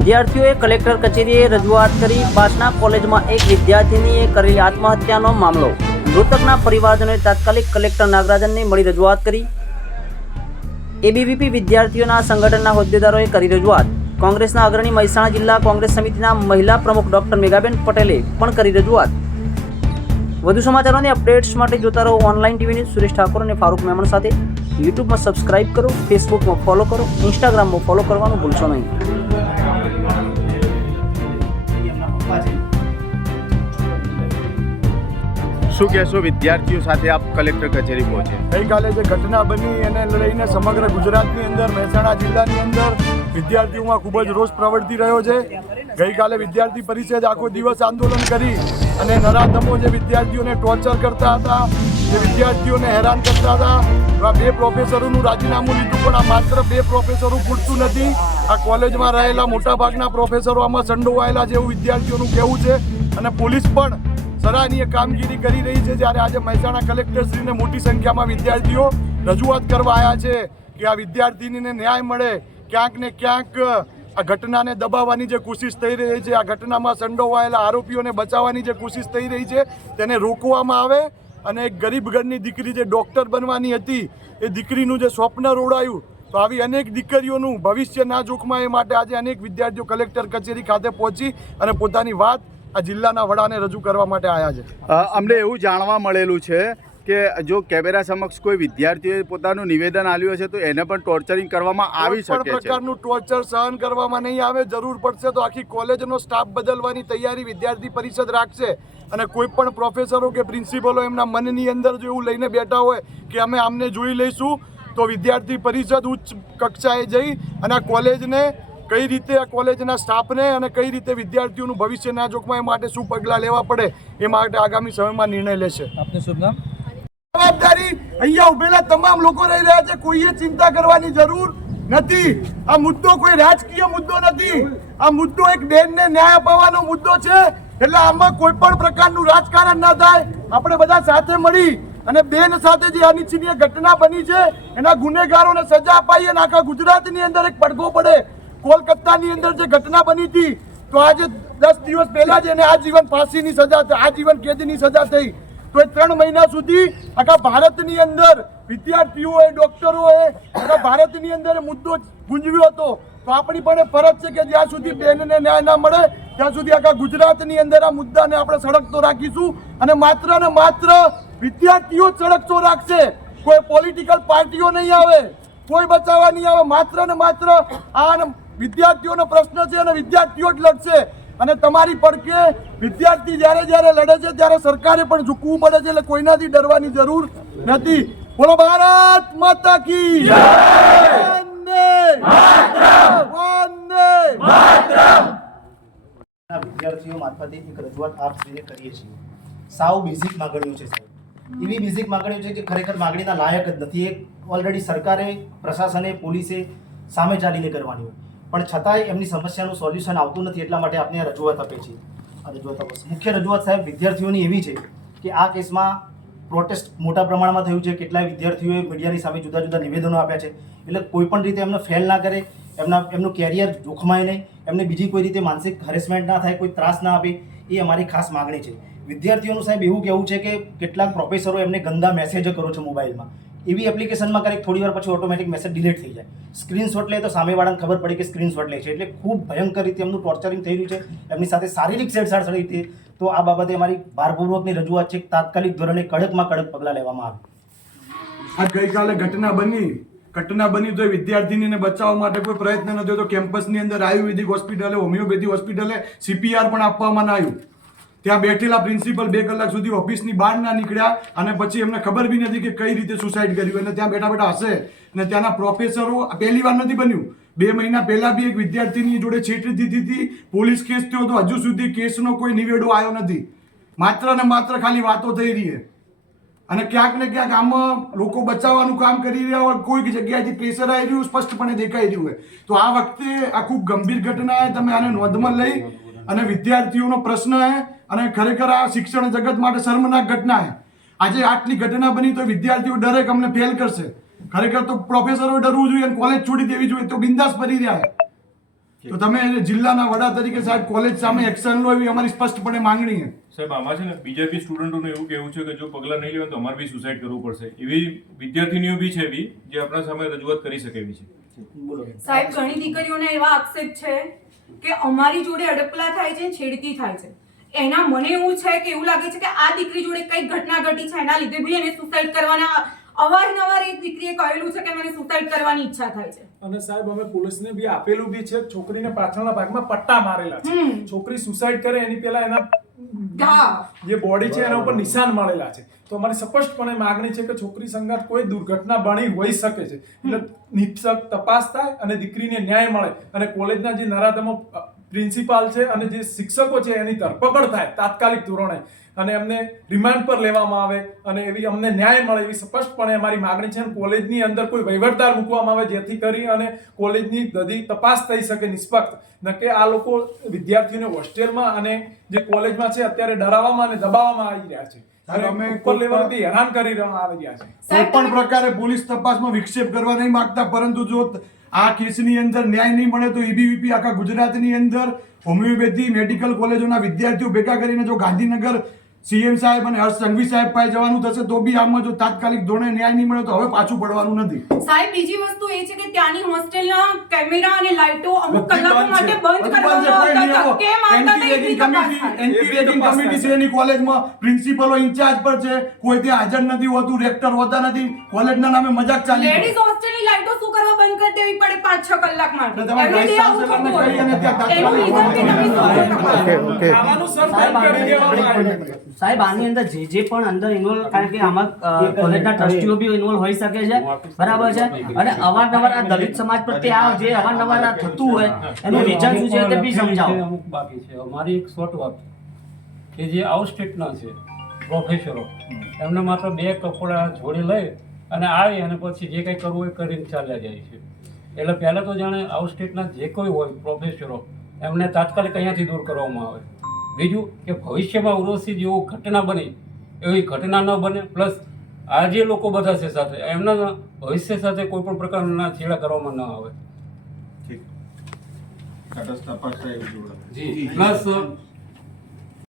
વિદ્યાર્થીઓએ કલેક્ટર કચેરીએ રજૂઆત કરી પાસના કોલેજમાં એક વિદ્યાર્થીનીએ કરેલી આત્મહત્યાનો મામલો. મૃતકના પરિવારજનોએ તાત્કાલિક કલેક્ટર નાગરાજનને મળી રજૂઆત કરી. એબીવીપી વિદ્યાર્થીઓના સંગઠનના હોદ્દેદારોએ કરી રજૂઆત. કોંગ્રેસના અગ્રણી મહેસાણા જિલ્લા કોંગ્રેસ સમિતિના મહિલા પ્રમુખ ડોક્ટર મેઘાબેન પટેલે પણ કરી રજૂઆત. વધુ સમાચારોની અપડેટ્સ માટે જોતા રહો online TV news Suresh Thakor અને ફારૂક મેમણ સાથે. યુટ્યુબમાં સબસ્ક્રાઇબ કરો, ફેસબુકમાં ફોલો કરો, ઇન્સ્ટાગ્રામમાં ફોલો કરવાનું ભૂલશો નહીં. શું કહેશો, વિદ્યાર્થીઓ સાથે આપ કલેક્ટર કચેરી પહોંચે ગઈકાલે જે ઘટના બની એને લઈને સમગ્ર ગુજરાતની અંદર, મહેસાણા જિલ્લાની અંદર વિદ્યાર્થીઓમાં ખૂબ જ રોષ પ્રવર્તી રહ્યો છે. ગઈકાલે વિદ્યાર્થી પરિષદ આખો દિવસ આંદોલન કરી અને નરાધમો જે વિદ્યાર્થીઓને ટોર્ચર કરતા હતા, જે વિદ્યાર્થીઓને હેરાન કરતા હતા, એવા બે પ્રોફેસરોનું રાજીનામું લીધું, પણ આ માત્ર બે પ્રોફેસરો પૂરતું નથી. આ કોલેજમાં રહેલા મોટાભાગના પ્રોફેસરો આમાં સંડોવાયેલા છે એવું વિદ્યાર્થીઓનું કહેવું છે. અને પોલીસ પણ સરાહનીય કામગીરી કરી રહી છે જ્યારે આજે મહેસાણા કલેક્ટરશ્રીને મોટી સંખ્યામાં વિદ્યાર્થીઓ રજૂઆત કરવા આવ્યા છે કે આ વિદ્યાર્થીનીને ન્યાય મળે, ક્યાંક ને ક્યાંક આ ઘટનાને દબાવવાની જે કોશિશ થઈ રહી છે, આ ઘટનામાં સંડોવાયેલા આરોપીઓને બચાવવાની જે કોશિશ થઈ રહી છે, તેને રોકવામાં આવે અને એક ગરીબ ઘરની દીકરી જે ડૉક્ટર બનવાની હતી, એ દીકરીનું જે સ્વપ્ન રોડાયું, તો આવી અનેક દીકરીઓનું ભવિષ્ય ના જોખમાય એ માટે આજે અનેક વિદ્યાર્થીઓ કલેક્ટર કચેરી ખાતે પહોંચી અને પોતાની વાત આ જિલ્લાના વડાને રજૂ કરવા માટે આવ્યા છે. અમને એવું જાણવા મળેલું છે કે જો કેમેરા સમક્ષ કોઈ વિદ્યાર્થીએ પોતાનું નિવેદન આપ્યું હશે તો એને પણ ટોર્ચરિંગ કરવામાં આવી શકે છે. પ્રકારનું ટોર્ચર સહન કરવામાં નહીં આવે જરૂર પડશે તો આખી કોલેજનો સ્ટાફ બદલવાની તૈયારી વિદ્યાર્થી પરિષદ રાખશે. અને કોઈ પણ પ્રોફેસરો કે પ્રિન્સિપલો એમના મનની અંદર જો એવું લઈને બેઠા હોય કે અમે આમને જોઈ લઈશું તો વિદ્યાર્થી પરિષદ ઉચ્ચ કક્ષાએ જઈ અને આ કોલેજને કઈ રીતે આ કોલેજના સ્ટાફને અને કઈ રીતે વિદ્યાર્થીઓનું ભવિષ્ય ના જોખમાય માટે શું પગલાં લેવા પડે એ માટે આગામી સમયમાં નિર્ણય લેશે. આપનું શુભ નામ? જવાબદારી અહીંયા ઉભેલા તમામ લોકો રહી રહ્યા છે. કોઈએ ચિંતા કરવાની જરૂર નથી. આ મુદ્દો કોઈ રાજકીય મુદ્દો નથી. આ મુદ્દો એક બેનને ન્યાય અપાવવાનો મુદ્દો છે. એટલે આમાં કોઈ પણ પ્રકારનું રાજકારણ ના થાય. આપણે બધા સાથે મળી અને બેન સાથે જે અનિચ્છનીય ઘટના બની છે એના ગુનેગારોને સજા અપાઈ અને આખા ગુજરાતની અંદર એક પડઘો પડે. કોલકાતાની અંદર જે ઘટના બની હતી, તો આજે દસ દિવસ પહેલા જ એને આજીવન ફાંસીની સજા થઈ આજીવન કેદની સજા થઈ. તો એ ત્રણ મહિના સુધી આખા ભારતની અંદર વિદ્યાર્થીઓએ, ડોક્ટરોએ આખા ભારતની અંદર મુદ્દો ગુંજવ્યો હતો. તો આપણી પણ ફરજ છે કે જ્યાં સુધી બેનને ન્યાય ના મળે, ત્યાં સુધી આખા ગુજરાતની અંદર આ મુદ્દાને આપણે સળગતો રાખીશું અને માત્ર ને માત્ર વિદ્યાર્થીઓ સળગતો રાખશે. કોઈ પોલિટિકલ પાર્ટીઓ નહીં આવે, કોઈ બચાવવા નહીં આવે. માત્ર ને માત્ર આ વિદ્યાર્થીઓનો પ્રશ્ન છે અને વિદ્યાર્થીઓ જ લડશે. અને તમારી પડકે વિદ્યાર્થી જ્યારે જ્યારે લડે છે ત્યારે સરકારે પણ ઝૂકવું પડે છે એટલે કોઈનાથી ડરવાની જરૂર નથી. બોલો ભારત માતા કી વિદ્યાર્થીઓ મારફતે એક રજૂઆત આપ શ્રીને કરીએ છીએ. સાવ બેઝિક માગણીઓ છે સાહેબ. એવી બેઝિક માગણીઓ છે કે ખરેખર માગણીના લાયક જ નથી. એ ઓલરેડી સરકારે, પ્રશાસને, પોલીસે સામે ચાલીને કરવાની હોય. પણ છતાંય એમની સમસ્યાનું સોલ્યુશન આવતું નથી એટલા માટે આપણે રજૂઆત આપે છે. રજૂઆત છે. મુખ્ય રજૂઆત સાહેબ વિદ્યાર્થીઓની એવી છે કે આ કેસમાં પ્રોટેસ્ટ મોટા પ્રમાણમાં થયું છે, કેટલાય વિદ્યાર્થીઓએ મીડિયાની સામે જુદા જુદા નિવેદનો આપ્યા છે. એટલે કોઈ પણ રીતે એમને ફેલ ના કરે, એમના, એમનું કેરિયર જોખમાય નહીં, એમને બીજી કોઈ રીતે માનસિક હરેસમેન્ટ ના થાય, કોઈ ત્રાસ ના આપે, એ અમારી ખાસ માગણી છે. વિદ્યાર્થીઓનું સાહેબ એવું કહેવું છે કે કેટલાક પ્રોફેસરો એમને ગંદા મેસેજો કરો છો મોબાઈલમાં એવી એપ્લિકેશનમાં કરે થોડી વાર પછી ઓટોમેટિક મેસેજ ડિલીટ થઈ જાય. સ્ક્રીનશોટ લે તો સામેવાળાને ખબર પડી કે સ્ક્રીનશોટ લે છે. એટલે ખૂબ ભયંકર રીતે એમનું ટોર્ચરિંગ થઈ રહ્યું છે. એમની સાથે શારીરિક છેડછાડ થઈ હતી. તો આ બાબતે અમારી ભારપૂર્વકની રજૂઆત છે તાત્કાલિક ધોરણે કડકમાં કડક પગલાં લેવામાં આવે. આ ગઈકાલે ઘટના બની. ઘટના બની તો વિદ્યાર્થીનીને બચાવવા માટે કોઈ પ્રયત્ન ન થયો. તો કેમ્પસની અંદર આયુર્વેદિક હોસ્પિટલે હોમિયોપેથી હોસ્પિટલે સીપીઆર પણ આપવામાં આવ્યું. ત્યાં બેઠેલા પ્રિન્સિપલ બે કલાક સુધી ઓફિસની બહાર ના નીકળ્યા અને પછી એમને ખબર બી નથી કે કઈ રીતે સુસાઇડ કર્યું. અને ત્યાં બેઠા બેઠા હશે. અને ત્યાંના પ્રોફેસરો પહેલી વાર નથી બન્યું. બે મહિના પહેલા બી એક વિદ્યાર્થીની જોડે છેતરી હતી. પોલીસ કેસ થયો તો હજુ સુધી કેસનો કોઈ નિવેડો આવ્યો નથી. માત્ર ને માત્ર ખાલી વાતો થઈ રહી અને ક્યાંક ને ક્યાંક આમાં લોકો બચાવવાનું કામ કરી રહ્યા હોય, કોઈક જગ્યાએથી પ્રેશર આવી રહ્યું, સ્પષ્ટપણે દેખાઈ રહ્યું હોય તો આ વખતે આ ખૂબ ગંભીર ઘટના તમે આને નોંધમાં લઈ અને વિદ્યાર્થીઓનો પ્રશ્ન છે અને ખરેખર આ શિક્ષણ જગત માટે શર્મનાક ઘટના છે. આજે આટલી ઘટના બની તો વિદ્યાર્થીઓ ડરે કે અમને ફેલ કરશે. ખરેખર તો પ્રોફેસરો ડરવું જોઈએ અને કોલેજ છોડી દેવી જોઈએ તો બિંદાસ ભરી રહ્યા છે. તો તમે જિલ્લાના વડા તરીકે સાહેબ કોલેજ સામે એક્શન લો એવી અમારી સ્પષ્ટપણે માંગણી છે. સાહેબ આમાં છે ને બીજા બી સ્ટુડન્ટોનું એવું કહેવું છે કે જો પગલાં નહીં લેવા તો અમારે બી સુસાઇડ કરવું પડશે. એવી વિદ્યાર્થીનીઓ બી છે બી જે આપણા સામે રજૂઆત કરી શકે એવી છે. બોલો. સાહેબ ઘણી દીકરીઓને એવા આક્ષેપ છે કે અમારી જોડે અડપલા થાય છે છેડતી થાય છે. એના મને એવું છે કે એવું લાગે છે કે આ દીકરી જોડે કંઈક ઘટના ઘટી છે એના લીધે બી એને સુસાઇડ કરવાના અવારનવાર એક દીકરીએ કહેલું છે કે મને સુસાઇડ કરવાની ઈચ્છા થાય છે. અને સાહેબ અમે પોલીસને બી આપેલું બી છે છોકરીને પાછળના ભાગમાં પટ્ટા મારેલા છે. છોકરી સુસાઇડ કરે એની પહેલા એના જે બોડી છે એના ઉપર નિશાન મળેલા છે. તો અમારી સ્પષ્ટપણે માગણી છે કે છોકરી સંગાત કોઈ દુર્ઘટના બની હોઈ શકે છે. એટલે નિપસક તપાસ થાય અને દીકરીને ન્યાય મળે. અને કોલેજના જે નરાધમો પ્રિન્સિપાલ છે અને જે શિક્ષકો છે એની ધરપકડ થાય તાત્કાલિક ધોરણે. અને એમને રિમાન્ડ પર લેવામાં આવે અને એવી અમને ન્યાય મળે એવી સ્પષ્ટપણે અમારી માગણી છે અને કોલેજની અંદર કોઈ વહીવટદાર મૂકવામાં આવે જેથી કરી અને કોલેજની બધી તપાસ થઈ શકે નિષ્પક્ષ. ન કે આ લોકો વિદ્યાર્થીઓને હોસ્ટેલમાં અને જે કોલેજમાં છે અત્યારે ડરાવવામાં અને દબાવવામાં આવી રહ્યા છે. હેરાન કરી રહ્યા આવી રહ્યા છે કોઈ પણ પ્રકારે પોલીસ તપાસમાં વિક્ષેપ કરવા નહીં માંગતા પરંતુ જો આ કેસની અંદર ન્યાય નહીં મળે તો ઈબીવીપી આખા ગુજરાતની અંદર હોમિયોપેથી મેડિકલ કોલેજોના વિદ્યાર્થીઓ ભેગા કરીને જો ગાંધીનગર સીએમ સાહેબ અને હર્ષ સંઘવી સાહેબ પાસે જવાનું થશે તો બી આમાં જો તાત્કાલિક ધોરણે ન્યાય નહીં મળે તો હવે પાછું પડવાનું નથી. સાહેબ બીજી વસ્તુ એ છે કે ત્યાંની હોસ્ટેલના કેમેરા અને લાઇટો અમુક કલાકો માટે બંધ કરવામાં આવતા હતા. કેમ આવતા તપાસ કમિટી. કમિટી છે એની કોલેજમાં પ્રિન્સિપલો ઇન્ચાર્જ પર છે. કોઈ ત્યાં હાજર નથી હોતું રેક્ટર હોતા નથી. કોલેજના નામે મજાક ચાલી લેડીઝ હોસ્ટેલની લાઇટો શું કરવા બંધ કરી દેવી પડે પાંચ છ કલાક માટે? તમારે આવું કહી અને ત્યાં તાત્કાલિક? ખાવાનું સર બંધ કરી આવ્યું સાહેબ આની અંદર જે જે પણ અંદર ઇન્વોલ્વ કારણ કે આમાં કોલેજના ટ્રસ્ટીઓ બી ઇન્વોલ્વ હોઈ શકે છે. બરાબર છે? અને અવારનવાર આ દલિત સમાજ પ્રત્યે આ જે અવારનવાર આ થતું હોય એનું રીઝન શું છે તે બી સમજાવો. અમુક બાકી છે. અમારી એક શોર્ટ વાત કે જે આઉટ સ્ટેટના છે પ્રોફેસરો એમને માત્ર બે કપડા જોડે લઈ અને આવે અને પછી જે કંઈ કરવું હોય એ કરીને ચાલ્યા જાય છે. એટલે પહેલાં તો જાણે આઉટ સ્ટેટના જે કોઈ હોય પ્રોફેસરો એમને તાત્કાલિક અહીંયાથી દૂર કરવામાં આવે. બીજું કે ભવિષ્યમાં ઉર્વશી જેવો ઘટના બની એવી ઘટના ન બને પ્લસ આ જે લોકો બધા છે સાથે એમના ભવિષ્ય સાથે કોઈ પણ પ્રકારના છેડા કરવામાં ન આવે. G plus